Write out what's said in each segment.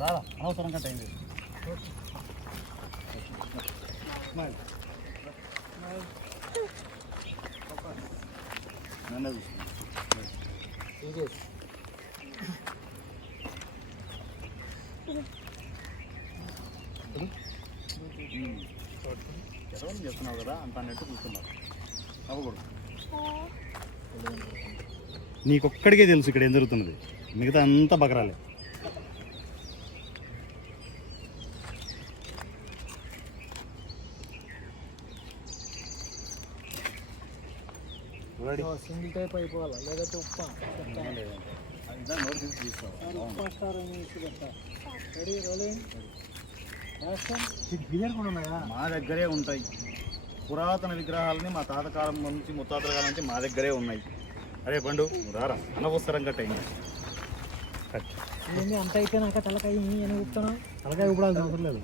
రారా అనవసరం కంటే అయింది. నన్నే ఎవరు చేస్తున్నావు కదా అంత అన్నట్టు చూస్తున్నావు. అవ్వకూడదు. నీకొక్కడికే తెలుసు ఇక్కడ ఏం జరుగుతున్నది, మిగతా అంతా బకరాలే. సింగిల్ టైప్ అయిపోవాలా లేదంటే ఉప్ప మా దగ్గరే ఉంటాయి పురాతన విగ్రహాలని. మా తాతకాలం నుంచి ముత్తాతల కాలం నుంచి మా దగ్గరే ఉన్నాయి. అరే పండు రారా అనవసరం కట్ అయింది. అంత అయిపోయినాక తలకాయ అని ఊపుతున్నావు. తలకాయ ఊపడాలి అవసరం లేదు.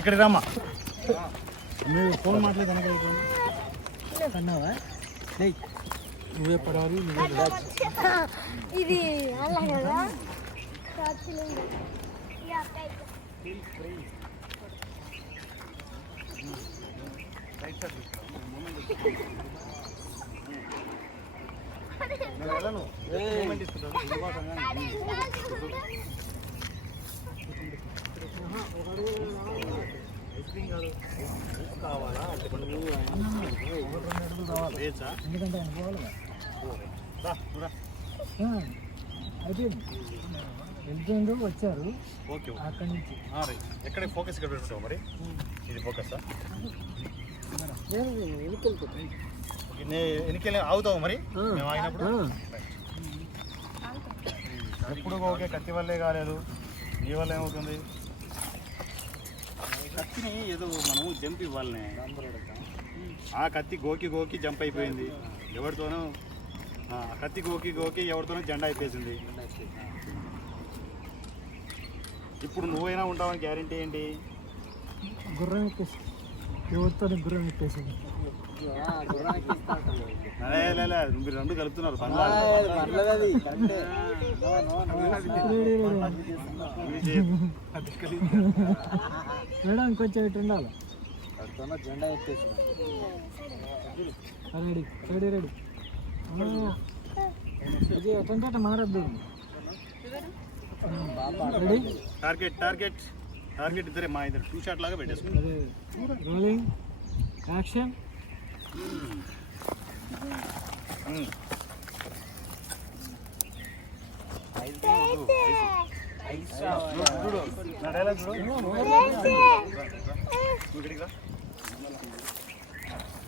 ఇక్కడ రమ్మా. మీరు ఫోన్ మాట్లాడి అన్నావా? నువ్వే పడాలి. ఇది కావాలా ఎందుకంటే అనుకోవాలి. అయిపోయింది. వెళ్తుండు వచ్చారు. ఓకే అక్కడి నుంచి ఎక్కడ ఫోకస్ ఇక్కడ పెట్టుకుంటావు మరి? ఇది ఫోకస్ ఎన్నికెళ్ళి ఆగుతావు మరి మేము ఆగినప్పుడు? ఎప్పుడు ఓకే కత్తి వల్లే కాలేదు, ఈ వల్ల ఏమవుతుంది? కత్తిని ఏదో మనం జంప్ ఇవ్వాలనే. ఆ కత్తి గోకి గోకి జంప్ అయిపోయింది ఎవరితోనూ. కత్తి గోకి గోకి ఎవరితోనో జెండా అయిపోయింది. ఇప్పుడు నువ్వైనా ఉంటావని గ్యారంటీ ఏంటి? గుర్రం ఎక్కేసి ఎవరితో గుర్రం ఎక్కేసింది. మీరు రెండు కలుపుతున్నారు. మేడం కొంచెం ఇటు ఉండాలి. జెండా ఎత్తేసి రెడీ రెడీ రెడీ. ఇది ఎటంటే మారద్దు. రెడీ టార్గెట్ టార్గెట్ టార్గెట్ ఇద్దరే మా ఇద్దరు 2 షాట్ లాగా పెట్టేసుకున్నారు. Rolling action.